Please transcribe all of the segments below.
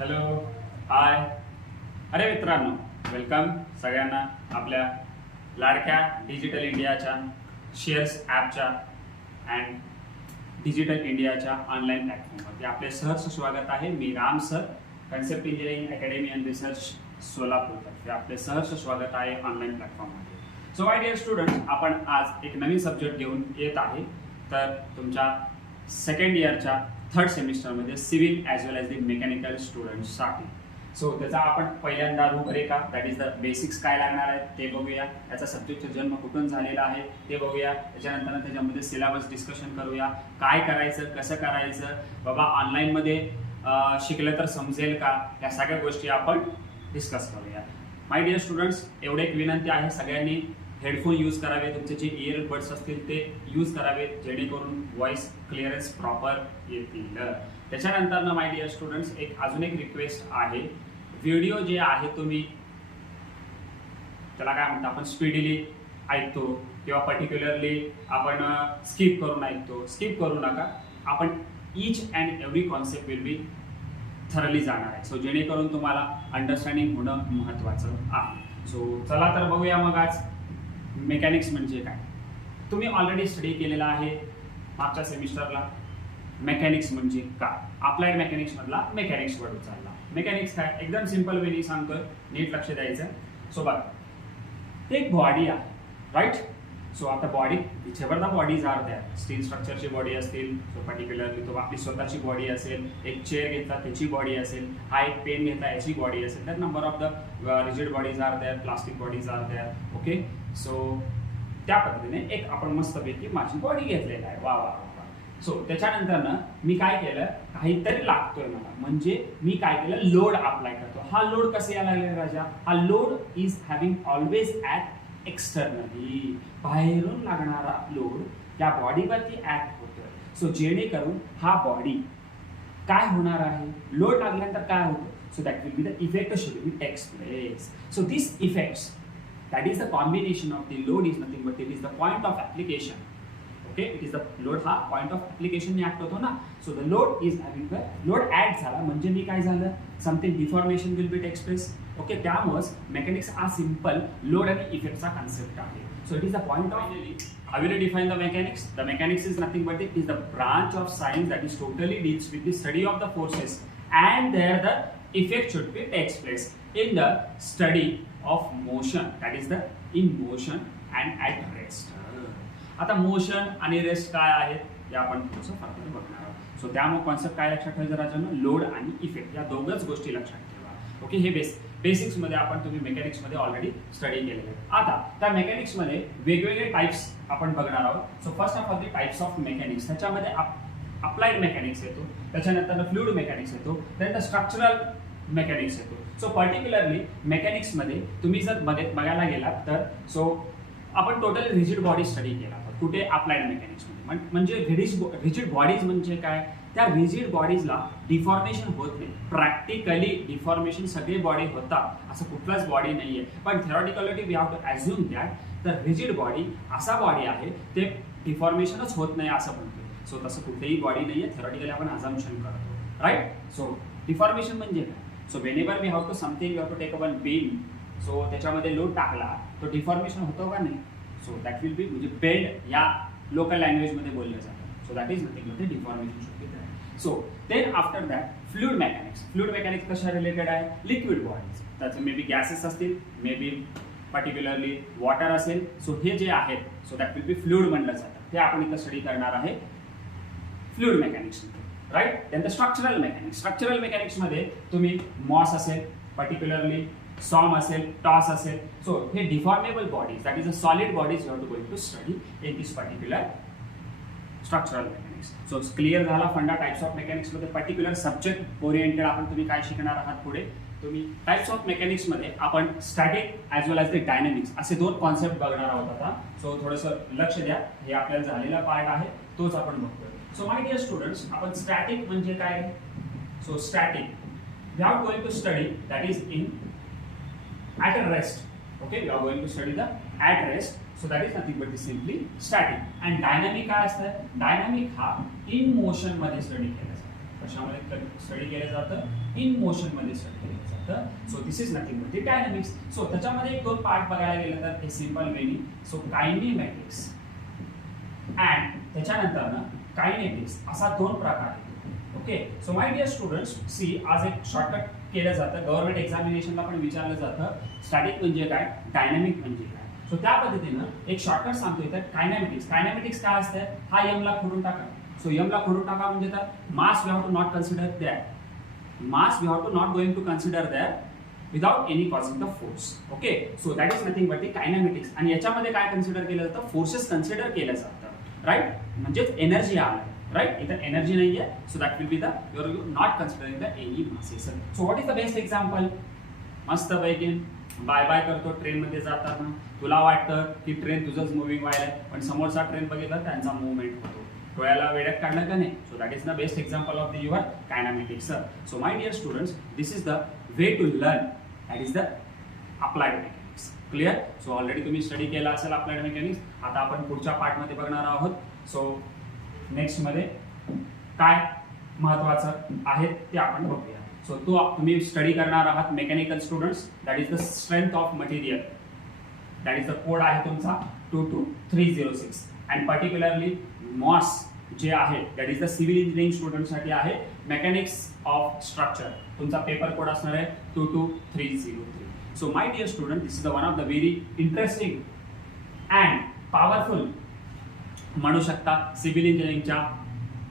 Hello, हाय. अरे मित्रांनो, welcome सगळ्यांना आपल्या लाडक्या डिजिटल इंडियाच्या शेअर्स ॲपच्या अँड डिजिटल इंडियाच्या ऑनलाईन प्लॅटफॉर्मवरती आपले सहर्ष स्वागत आहे. मी Ram sir, concept engineering academy and research सोलापूरतर्फे आपले सहर्ष स्वागत आहे ऑनलाईन प्लॅटफॉर्ममध्ये. सो माय डिअर स्टुडंट्स, आपण आज एक नवीन सब्जेक्ट घेऊन येत आहे. तर तुमच्या सेकंड इयरच्या थर्ड सेमिस्टरमध्ये civil as well as the mechanical स्टुडंट्ससाठी. सो त्याचा आपण पहिल्यांदा रूपरेखा, दॅट इज द बेसिक्स काय लागणार आहे ते बघूया. त्याचा सब्जेक्टचा जन्म कुठून झालेला आहे ते बघूया. त्याच्यानंतर त्याच्यामध्ये सिलेबस डिस्कशन करूया, काय करायचं, कसं करायचं, बाबा ऑनलाईनमध्ये शिकलं तर समजेल का, या सगळ्या गोष्टी आपण डिस्कस करूया. माय डिअर स्टुडंट्स, एवढे एक विनंती आहे, सगळ्यांनी हेडफोन यूज करावे, तुमचे जे इयरबड्स असतील ते यूज करावे, जेणेकरून व्हॉइस क्लिअरन्स प्रॉपर येतील. त्याच्यानंतर ना माय डिअर स्टुडंट्स, अजून एक रिक्वेस्ट आहे, व्हिडिओ जे आहे तुम्ही त्याला काय म्हणतो आपण स्पीडीली ऐकतो किंवा पर्टिक्युलरली आपण स्किप करून ऐकतो, स्किप करू नका. आपण each and every concept will be thoroughly जाणार आहे. सो जेणेकरून तुम्हाला अंडरस्टँडिंग होणं महत्त्वाचं आहे. सो चला तर बघूया मग आज मेकॅनिक्स म्हणजे काय. तुम्ही ऑलरेडी स्टडी केलेला आहे मागच्या सेमिस्टरला मेकॅनिक्स म्हणजे काय. अप्लाइड मेकॅनिक्समधला मेकॅनिक्स वर्ड चालला. मेकॅनिक्स काय, एकदम सिंपल वेनी सांगतोय, नीट लक्ष द्यायचं. सो बघा, एक बॉडी आहे, राईट. सो आता body, whichever the bodies are that, steel स्ट्रक्चरची बॉडी असतील, सो पर्टिक्युलरली तो आपली स्वतःची बॉडी असेल, एक चेअर घेतला त्याची बॉडी असेल, हा एक पेन घेतला याची बॉडी असेल, that number of the rigid bodies are that, plastic bodies are that. Okay, so त्या पद्धतीने एक आपण मस्तपैकी माझी बॉडी घेतलेला आहे. वा वा वा. सो त्याच्यानंतर ना मी काय केलं, काहीतरी लागतोय मला, म्हणजे मी काय केलं, लोड अप्लाय करतो. हा लोड कसे यायला लागले राजा, हा load is having always at externally, बाहेरून लागणारा लोड या बॉडीवरती ऍक्ट होतोय. सो जेणेकरून हा बॉडी काय होणार आहे, लोड लागल्यानंतर काय होतं, so that will be the effect should be takes place. So this effects, that is the combination of the load is nothing but it is the point of application. Okay, it is the load हा point of application ने act होतो ना. So the load is having the load add झाला म्हणजे मी काय झालं, something deformation will be takes place. Okay, त्यामुळेच mechanics हा सिंपल लोड आणि इफेक्टचा कन्सेप्ट आहे. So it is the point of, how will you define the mechanics? The mechanics is nothing but it is the branch of science that is totally deals with the study of the forces and there the effect should be takes place in the study of motion, that is the in motion and at rest. आता motion आणि rest काय आहेत हे आपण थोडंसं further बघणार आहोत. So त्यामुळे कॉन्सेप्ट काय लक्षात ठेवायचं राजांनो, लोड आणि इफेक्ट या दोघच गोष्टी लक्षात ठेवा. ओके, हे बेसिक्समध्ये आपण तुम्ही मेकॅनिक्समध्ये ऑलरेडी स्टडी केलेले आहे. आता त्या मेकॅनिक्समध्ये वेगवेगळे टाइप्स आपण बघणार आहोत. So first of all the types of mechanics, त्याच्यामध्ये अप्लाइड मेकॅनिक्स येतो, त्याच्यानंतर फ्लुइड मेकॅनिक्स येतो, त्यानंतर स्ट्रक्चरल मेकॅनिक्स येतो. सो पर्टिक्युलरली मेकॅनिक्समध्ये तुम्ही जर बघायला गेलात तर सो आपण टोटल रिजिड बॉडी स्टडी केला होता. कुठे, अप्लाइड मेकॅनिक्समध्ये. म्हणजे रिजिड बॉडीज म्हणजे काय, त्या रिजिड बॉडीजला डिफॉर्मेशन होत नाही. प्रॅक्टिकली डिफॉर्मेशन सगळे बॉडी होतात, असं कुठलाच बॉडी नाही आहे. पण theoreticality we have to assume that the rigid body असा बॉडी आहे ते डिफॉर्मेशनच होत नाही असं म्हणतो. सो तसं कुठेही बॉडी नाही आहे, थेरॉटिकली आपण अझम्पशन करतो, राईट. सो डिफॉर्मेशन म्हणजे काय, so whenever we have to something you have to take a one beam, so त्याच्यामध्ये लोड टाकला तो डिफॉर्मेशन होतो का नाही. सो दॅट विल बी, म्हणजे बेंड या लोकल लँग्वेजमध्ये बोललं जातं. So that is nothing but deformation should be that. So then after that fluid mechanics. Fluid mechanics कशा रिलेटेड आहे, लिक्विड बॉडीज, त्याचं मे बी गॅसेस असतील, मे बी पर्टिक्युलरली वॉटर असेल. सो हे जे आहेत, so that will be fluid म्हणलं जातं. ते आपण इथं स्टडी करणार आहे फ्लुइड मेकॅनिक्समध्ये, राईट. त्यानंतर स्ट्रक्चरल मेकॅनिक्स. स्ट्रक्चरल मेकॅनिक्समध्ये तुम्ही मॉस असेल, पर्टिक्युलरली सॉम असेल, टॉस असेल. सो हे deformable bodies, that is a solid bodies you have to going to study in this particular structural mechanics. So clear झाला फंडा टाइप्स ऑफ मेकॅनिक्समध्ये. पर्टिक्युलर सब्जेक्ट ओरिएंटेड आपण तुम्ही काय शिकणार आहात पुढे. तुम्ही टाइप्स ऑफ मेकॅनिक्समध्ये आपण static as well as the dynamics असे दोन कॉन्सेप्ट बघणार आहोत आता. सो थोडंसं लक्ष द्या, हे आपल्याला झालेला पार्ट आहे तोच आपण बघतोय. सो माय डिअर स्टुडंट्स, आपण स्टॅटिक म्हणजे काय, so static we are going to study that is in at a rest. Okay, we are going to study the at rest. So that is nothing but simply static. And dynamic काय असतं, dynamic हा in motion मध्ये study केला जातो. कशामध्ये study केलं जातं, in motion मध्ये स्टडी केलं जातं. So this is nothing but the dynamics. So त्याच्यामध्ये एक दोन पार्ट बघायला गेलं तर ए सिंपल वेनी. सो कायनेमॅटिक्स अँड त्याच्यानंतर ना कायनेटिक्स असा दोन प्रकार आहेत. Okay, so my dear students, see आज एक शॉर्टकट केलं जातं, गव्हर्नमेंट एक्झामिनेशनला पण विचारलं जातं स्टॅटिक म्हणजे काय, डायनॅमिक म्हणजे काय. सो त्या पद्धतीनं एक शॉर्टकट सांगतो इथं कायनेमॅटिक्स. कायनेमॅटिक्स काय असतं, हा यमला खोडून टाका. सो यमला खोडून टाका म्हणजे तर mass we have to not consider that, mass we have to not going to consider that without any causing the force. Okay, so that is nothing but the kinematics. आणि याच्यामध्ये काय कन्सिडर केलं जातं, forces consider केलं जातं, right, म्हणजेच energy आहे, right. इथं एनर्जी नाही आहे, so that will be the your not considering the any masses. So what is the best example, मस्त पैकी बाय बाय करतो ट्रेनमध्ये जाताना, तुला वाटतं की ट्रेन तुझंच मुव्हिंग व्हायला, पण समोरचा ट्रेन बघितला त्यांचा मूवमेंट होतो, डोळ्याला वेड्यात काढलं का नाही. So that is the best example of the your kinematics. So my dear students, this is the way to learn, that is the applied mechanics. Clear. So already तुम्ही स्टडी केला असेल अप्लाइड मेकॅनिक्स. आता आपण पुढच्या पार्टमध्ये बघणार आहोत. So next मध्ये काय महत्वाचं आहे ते आपण बघूया. सो तुम्ही स्टडी करणार आहात mechanical students, that is the strength of material, that is the code आहे तुमचा 22306. अँड पर्टिक्युलरली मॉस जे आहे that is the civil engineering स्टुडंटसाठी आहे. मेकॅनिक्स ऑफ स्ट्रक्चर तुमचा पेपर कोड असणार आहे 22303. So my dear student, this is the one of the very interesting and powerful म्हणू शकता सिव्हिल इंजिनिअरिंगच्या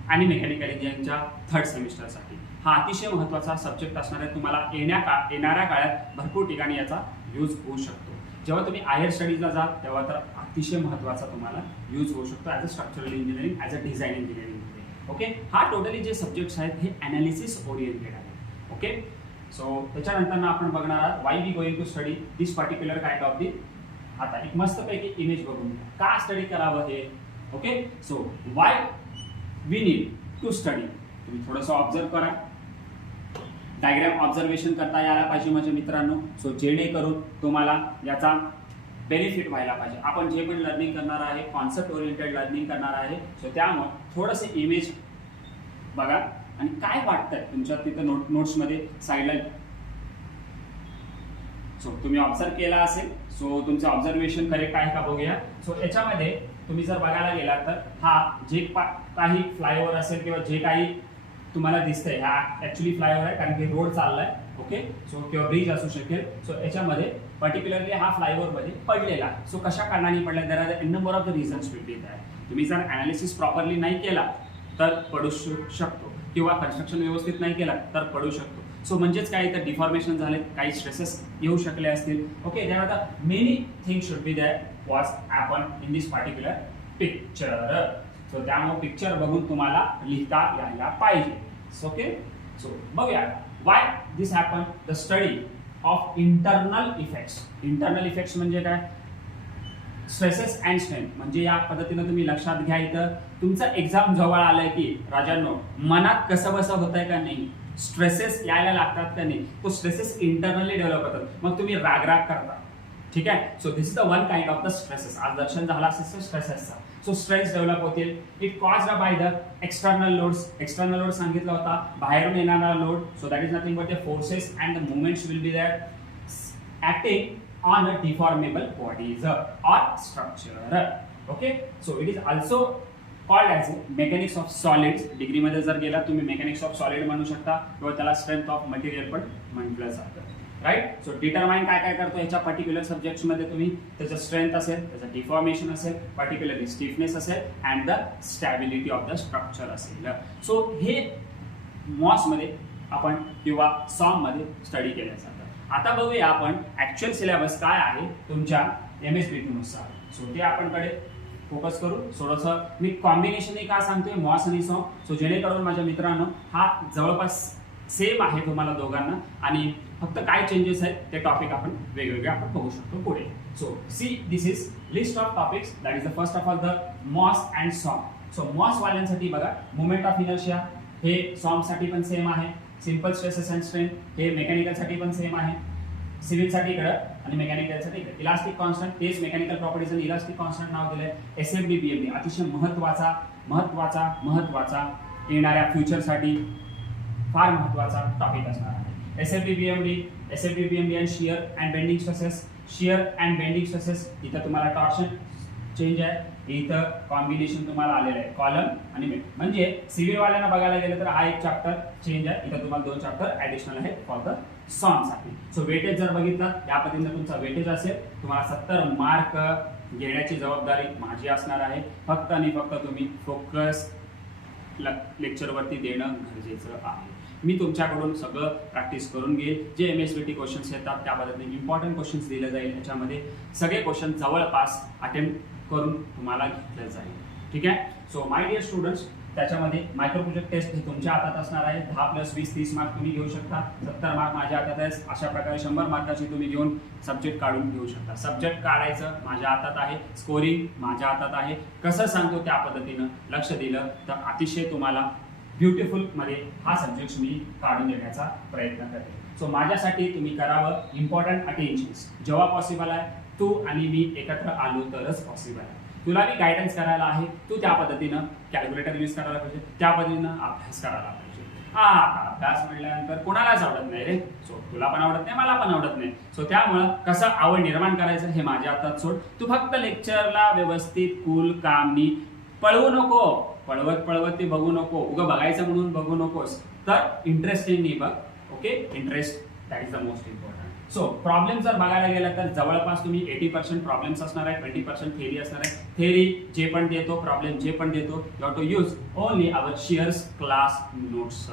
आणि मेकॅनिकल इंजिनिअरिंगच्या थर्ड सेमिस्टरसाठी. हा अतिशय महत्त्वाचा सब्जेक्ट असणार आहे. तुम्हाला येणाऱ्या काळात भरपूर ठिकाणी याचा यूज होऊ शकतो. जेव्हा तुम्ही हायर स्टडीजला जाल तेव्हा तर अतिशय महत्त्वाचा तुम्हाला यूज होऊ शकतो as a structural engineering, as a design इंजिनिअरिंगमध्ये. ओके, हा टोटली जे सब्जेक्ट्स आहेत हे ॲनालिसिस ओरिएंटेड आहे. ओके, सो त्याच्यानंतर आपण बघणार आहात why we going to study this particular kind of the. आता एक मस्तपैकी इमेज बघून का स्टडी करावं हे. Okay, so why we need to study. तुम्ही थोडंसं ऑब्झर्व करा, डायग्राम ऑब्झर्वेशन करता यायला पाहिजे माझ्या मित्रांनो. सो जेणेकरून तुम्हाला याचा बेनिफिट व्हायला पाहिजे. आपण जे पण लर्निंग करणार आहे कॉन्सेप्ट ओरिएंटेड लर्निंग करणार आहे. सो त्यामुळे थोडंसं इमेज बघा आणि काय वाटतंय तुमच्या तिथं नोट्समध्ये साईडला. सो तुम्ही ऑब्झर्व केला असेल, सो तुमचं ऑब्झर्वेशन करेक्ट आहे का बघूया. सो याच्यामध्ये तुम्ही जर बघायला गेला तर हा जे काही फ्लायओव्हर असेल किंवा जे काही तुम्हाला दिसतंय हा ॲक्च्युली फ्लायओव्हर आहे, कारण की रोड चाललाय. ओके, सो किंवा ब्रिज असू शकेल. सो याच्यामध्ये पर्टिक्युलरली हा फ्लायओव्हरमध्ये पडलेला आहे. सो कशा कारणाने पडला, there are an number of the reasons will be that. तुम्ही जर ॲनालिसिस प्रॉपरली नाही केला तर पडू शकतो, किंवा कन्स्ट्रक्शन व्यवस्थित नाही केला तर पडू शकतो. सो म्हणजेच काय, तर डिफॉर्मेशन झाले, काही स्ट्रेसेस येऊ शकले असतील. Okay, there are the many things should be that was happen in this particular picture. So त्यामुळे पिक्चर बघून तुम्हाला लिहिता यायला पाहिजे. ओके, सो बघूया why this happen. The study of internal effects. Internal effects म्हणजे काय, स्ट्रेसेस अँड स्ट्रेंथ. म्हणजे या पद्धतीनं तुम्ही लक्षात घ्या, इथं तुमचं एक्झाम जवळ आलंय की राजांनो, मनात कसं बसं होतंय का नाही, स्ट्रेसेस यायला लागतात का नाही, तो स्ट्रेसेस इंटरनली डेव्हलप होतात, मग तुम्ही राग करता. ठीक आहे. So this is the one kind of the stresses. आज दर्शन झाला असेल स्ट्रेसेसचा. सो स्ट्रेस डेव्हलप होतील. It caused by the external loads. External load सांगितला होता, बाहेरून येणारा load. So that is nothing but the forces and the movements will be that acting on a deformable bodies or structure. Okay, so it is also called as mechanics of solids. डिग्रीमध्ये जर गेला तुम्ही mechanics of solid म्हणू शकता, किंवा त्याला strength of material पण म्हटलं जातं. राईट. सो डिटरमाइन काय करतो ह्याच्या पर्टिक्युलर सब्जेक्ट्समध्ये तुम्ही, त्याचं स्ट्रेंथ असेल, त्याचं डिफॉर्मेशन असेल, पर्टिक्युलरली स्टिफनेस असेल and the stability of the structure असेल. सो हे मॉसमध्ये आपण किंवा सॉममध्ये स्टडी केलं जातं. आता बघूया आपण ॲक्च्युअल सिलेबस काय आहे तुमच्या MSBT नुसार. सो ते आपण कडे फोकस करू. थोडंसं मी कॉम्बिनेशन का सांगतोय मॉस आणि सॉम, सो जेणेकरून माझ्या मित्रांनो हा जवळपास सेम आहे तुम्हाला दोघांना, आणि फक्त काय चेंजेस आहेत ते टॉपिक आपण वेगवेगळे आपण बघू शकतो पुढे. So see this is list of topics. That is the first of all the mass and some. So mass वाल्यांसाठी बघा, मुवमेंट ऑफ इनर्शिया हे सॉमसाठी पण सेम आहे. सिंपल स्ट्रेसेस अँड स्ट्रेन हे मेकॅनिकलसाठी पण सेम आहे. सिव्हिलसाठी इकडं आणि मेकॅनिकलसाठी इकडे. इलास्टिक कॉन्स्टंट तेच मेकॅनिकल प्रॉपर्टीज आणि इलास्टिक कॉन्स्टंट नाव दिलंय. SFD BFD अतिशय महत्वाचा येणाऱ्या फ्युचरसाठी फार महत्त्वाचा टॉपिक असणार आहे. SFD BMD and shear and bending stresses. Shear and bending stresses इथं तुम्हाला टॉर्शन चेंज आहे, इथं कॉम्बिनेशन तुम्हाला आलेलं आहे कॉलम आणि बेंड. म्हणजे सिव्हिल वाल्यांना बघायला गेलं तर हा एक चॅप्टर चेंज आहे, इथं तुम्हाला 2 चॅप्टर ऍडिशनल आहे फॉर द सॉन्गसाठी. सो वेटेज जर बघितलं या पद्धतीने तुमचा वेटेज असेल, तुम्हाला 70 मार्क घेण्याची जबाबदारी माझी असणार आहे. फक्त आणि फक्त तुम्ही फोकस लेक्चरवरती देणं गरजेचं आहे. मी तुमच्याकडून सगळं प्रॅक्टिस करून घेईल. जे MSBT क्वेश्चन्स येतात त्या पद्धतीने इम्पॉर्टंट क्वेश्चन्स दिले जाईल. याच्यामध्ये सगळे क्वेश्चन जवळपास अटेम्प्ट करून तुम्हाला घेतलं जाईल. ठीक आहे. सो माय डिअर स्टुडंट्स, त्याच्यामध्ये मायक्रो प्रोजेक्ट टेस्ट ही तुमच्या हातात असणार आहे. 10 + 20 30 मार्क तुम्ही घेऊ शकता. 70 मार्क माझ्या हातात आहे. अशा प्रकारे 100 मार्काची तुम्ही घेऊन सब्जेक्ट काढून घेऊ शकता. सब्जेक्ट काढायचं माझ्या हातात आहे, स्कोरिंग माझ्या हातात आहे. कसं सांगतो त्या पद्धतीनं लक्ष दिलं तर अतिशय तुम्हाला ब्युटिफुल मध्ये हा सब्जेक्ट मी काढून देण्याचा प्रयत्न करेन. सो माझ्यासाठी तुम्ही करावं इम्पॉर्टंट अटेन्शन्स. जेव्हा पॉसिबल आहे तू आणि मी एकत्र आलो तरच पॉसिबल आहे. तुला मी गायडन्स करायला आहे, तू त्या पद्धतीनं कॅल्क्युलेटर यूज करायला पाहिजे, त्या पद्धतीनं अभ्यास करायला पाहिजे. आता अभ्यास म्हटल्यानंतर कोणालाच आवडत नाही रे. सो तुला पण आवडत नाही, मला पण आवडत नाही. सो त्यामुळं कसं आवड निर्माण करायचं हे माझ्या हातात सोड. तू फक्त लेक्चरला व्यवस्थित कूल कामनी पळवू नको, पळवत ते बघू नको, उगं बघायचं म्हणून बघू नकोस. तर इंटरेस्टिंगली बघ. Okay, interest that is the most important. So problem जर बघायला गेला तर जवळपास तुम्ही 80% प्रॉब्लेम्स असणार आहे, 20% थेअरी असणार आहे. थेअरी जे पण देतो, प्रॉब्लेम जे पण देतो, you have to use only our sir's class notes.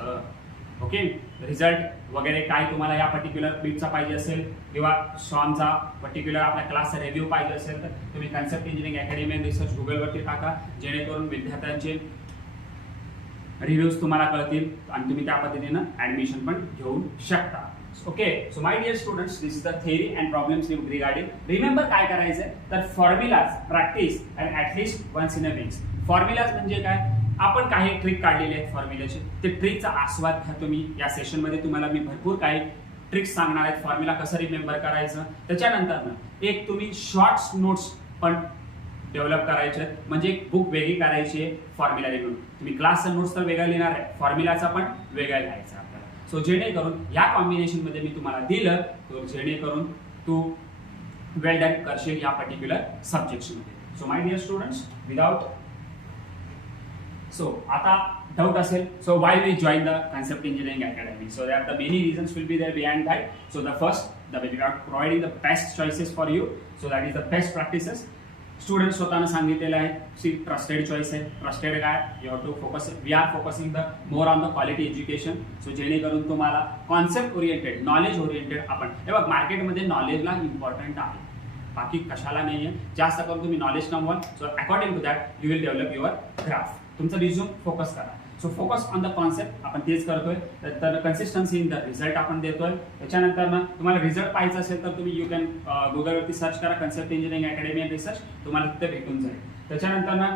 Okay, result वगैरे काय तुम्हाला या पर्टिक्युलर बीटचा पाहिजे असेल किंवा शॉनचा पर्टिक्युलर आपल्या क्लासचा रिव्ह्यू पाहिजे असेल तर तुम्ही concept engineering academy and research गुगलवरती टाका, जेणेकरून विद्यार्थ्यांचे रिव्ह्यूज तुम्हाला कळतील आणि तुम्ही त्या पद्धतीनं ऍडमिशन पण घेऊ शकता. Okay, so my dear students, this is the theory and problems regarding. Remember काय करायचंय तर formulas practice and at least once in a weeks. Formulas म्हणजे काय, आपण काही ट्रिक काढलेले आहेत फॉर्म्युलाचे, ते ट्रिकचा आस्वाद घ्या तुम्ही. या सेशनमध्ये तुम्हाला मी भरपूर काही ट्रिक्स सांगणार आहेत, फॉर्म्युला कसं रिमेंबर करायचं. त्याच्यानंतर एक तुम्ही शॉर्ट्स नोट्स पण डेव्हलप करायचे आहेत, म्हणजे एक बुक वेगळी करायची आहे फॉर्म्युला लिहून. तुम्ही क्लासचा नोट्स तर वेगळा लिहिणार आहे, फॉर्म्युलाचा पण वेगळा लिहायचा आपल्याला. सो जेणेकरून या कॉम्बिनेशनमध्ये मी तुम्हाला दिलं तर जेणेकरून तू वेल डन करशील या पर्टिक्युलर सब्जेक्टमध्ये. So my dear students, without so आता doubt असेल, so why we join the Concept Engineering Academy? So there are the many reasons will be there behind that. So the first, we are providing the best choices for you. So that is the best practices. Student स्वतःनं सांगितलेलं आहे see trusted choice आहे. Trusted काय, you have to focus, we are focusing the more on the quality education. So जेणेकरून तुम्हाला concept oriented, knowledge oriented आपण हे बघ, मार्केटमध्ये नॉलेजला इम्पॉर्टंट आहे, बाकी कशाला नाही आहे. जास्त करून तुम्ही नॉलेज कमवाल. So according to that you will develop your graph. तुमचं रिझ्यूम फोकस करा. So focus on the concept आपण तेच करतोय. तर कन्सिस्टन्सी इन द रिझल्ट आपण देतोय. त्याच्यानंतर ना तुम्हाला रिझल्ट पाहायचा असेल तर तुम्ही यू कॅन गुगलवरती सर्च करा concept engineering academy and research, तुम्हाला तिथे भेटून जाईल. त्याच्यानंतर ना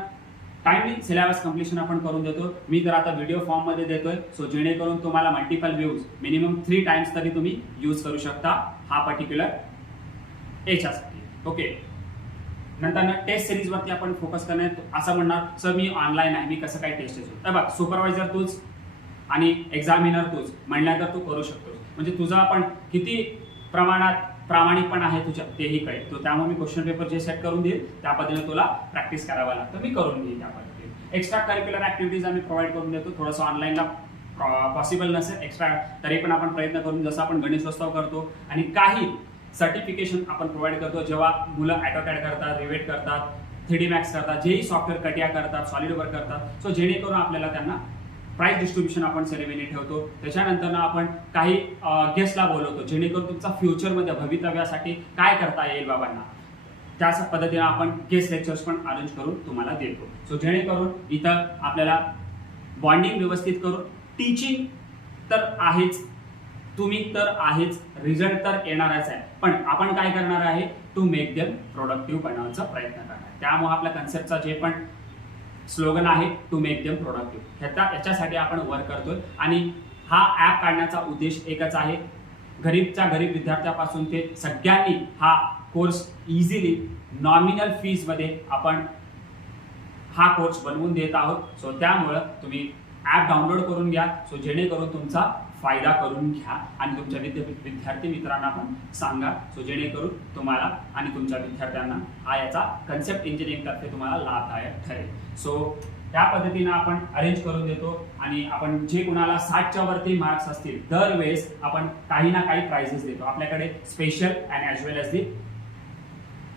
टाइमली सिलेबस कम्प्लिशन आपण करून देतो. मी तर आता व्हिडिओ फॉर्ममध्ये देतोय. सो जेणेकरून तुम्हाला मल्टिपल व्ह्यूज मिनिमम 3 टाइम्स तरी तुम्ही यूज करू शकता हा पर्टिक्युलर याच्यासाठी. ओके, नंतर टेस्ट सिरीजवरती आपण फोकस करण्यात असं म्हणणार सर मी ऑनलाईन आहे, मी कसं काय टेस्ट देतो. बघ, सुपरवायझर तूच आणि एक्झामिनर तूच म्हणल्यानंतर तू करू शकतो. म्हणजे तुझा आपण किती प्रमाणात प्रामाणिकपण आहे तुझ्या तेही कळेल. तो त्यामुळे मी क्वेश्चन पेपर जे सेट करून देईल त्या पद्धतीने तुला प्रॅक्टिस करावं लागतं, मी करून घेईन त्या पद्धतीने. एक्स्ट्रा करिक्युलर ऍक्टिव्हिटीज आम्ही प्रोव्हाइड करून देतो. थोडंसं ऑनलाईनला पॉसिबल नसेल एक्स्ट्रा तरी पण आपण प्रयत्न करून, जसं आपण गणेशोत्सव करतो आणि काही सर्टिफिकेशन आपण प्रोव्हाइड करतो. जेव्हा मुलं ऑटोकॅड करतात, रिवेट करतात, 3D मॅक्स करतात, जेही सॉफ्टवेअर कटिया करतात, सॉलिड वर्क करतात. सो जेणेकरून आपल्याला त्यांना प्राइस डिस्ट्रीब्युशन आपण सेरेमनी ठेवतो. त्याच्यानंतर आपण काही गेस्टला बोलवतो, जेणेकरून तुमचा फ्युचरमध्ये भवितव्यासाठी काय करता येईल बाबांना, त्याच पद्धतीने आपण गेस्ट लेक्चर्स पण अरेंज करून तुम्हाला देतो. सो जेणेकरून इथं आपल्याला बॉन्डिंग व्यवस्थित करून, टीचिंग तर आहेच, तुम्ही तर आहेच, रिझल्ट तर येणारच आहे, पण आपण काय करणार आहे टू मेक देम प्रोडक्टिव्ह बनवण्याचा प्रयत्न करणार. त्यामुळे आपल्या कन्सेप्टचा जे पण स्लोगन आहे टू मेक देम प्रोडक्टिव्ह, याच्यासाठी आपण वर्क करतोय. आणि हा ॲप काढण्याचा उद्देश एकच आहे, गरीबच्या गरीब विद्यार्थ्यापासून ते सगळ्यांनी हा कोर्स इझिली नॉमिनल फीजमध्ये आपण हा कोर्स बनवून देत आहोत. सो त्यामुळं तुम्ही ॲप डाउनलोड करून घ्या. सो जेणेकरून तुमचा फायदा करून घ्या आणि तुमच्या विद्यार्थी मित्रांना पण सांगा. सो जेणेकरून तुम्हाला आणि तुमच्या विद्यार्थ्यांना हा याचा कन्सेप्ट इंजिनिअरिंग तर्फे तुम्हाला लाभदायक ठरेल. सो त्या पद्धतीनं आपण अरेंज करून देतो आणि आपण जे कुणाला 60च्या वरती मार्क्स असतील दरवेळेस आपण काही ना काही प्राइजेस देतो. आपल्याकडे special and as well as the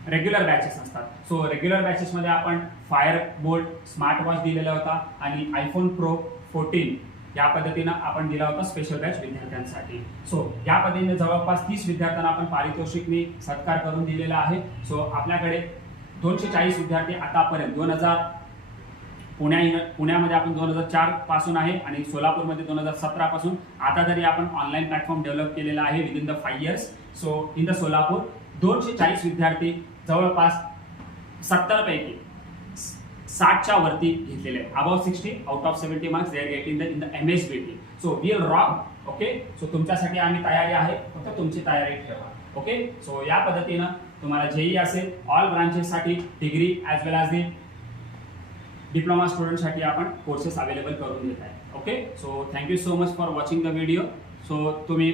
regular batches असतात. सो रेग्युलर बॅचेसमध्ये आपण फायर बोल्ट स्मार्ट वॉच दिलेला होता आणि आयफोन प्रो 14 या पद्धतीनं आपण दिला होता स्पेशल बॅच विद्यार्थ्यांसाठी. सो या पद्धतीने जवळपास 30 विद्यार्थ्यांना आपण पारितोषिकनी सत्कार करून दिलेला आहे. सो आपल्याकडे 240 विद्यार्थी आतापर्यंत पुण्यामध्ये आपण 2004 पासून आहे आणि सोलापूरमध्ये 2017 पासून आता तरी आपण ऑनलाईन प्लॅटफॉर्म डेव्हलप केलेला आहे within the 5 years. So in the Solapur 240 विद्यार्थी जवळपास 70 पैकी 60च्या वरती घेतलेले आहे. About 60 out of 70 marks they are getting in the MSBT. So we will rock. Okay, so तुमच्यासाठी आम्ही तयारी आहे, फक्त तुमची तयारी ठेवा. ओके, सो या पद्धतीनं तुम्हाला जेई असेल ऑल ब्रांचेससाठी degree as well as the diploma स्टुडंटसाठी आपण कोर्सेस अवेलेबल करून देत आहे. Okay, so thank you so much for watching the video. So तुम्ही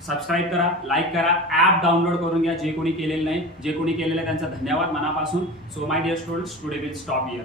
सबस्क्राईब करा, लाईक करा, ॲप डाउनलोड करून घ्या जे कोणी केलेलं नाही. जे कोणी केलेलं आहे त्यांचा धन्यवाद मनापासून. So my dear students, today will stop here.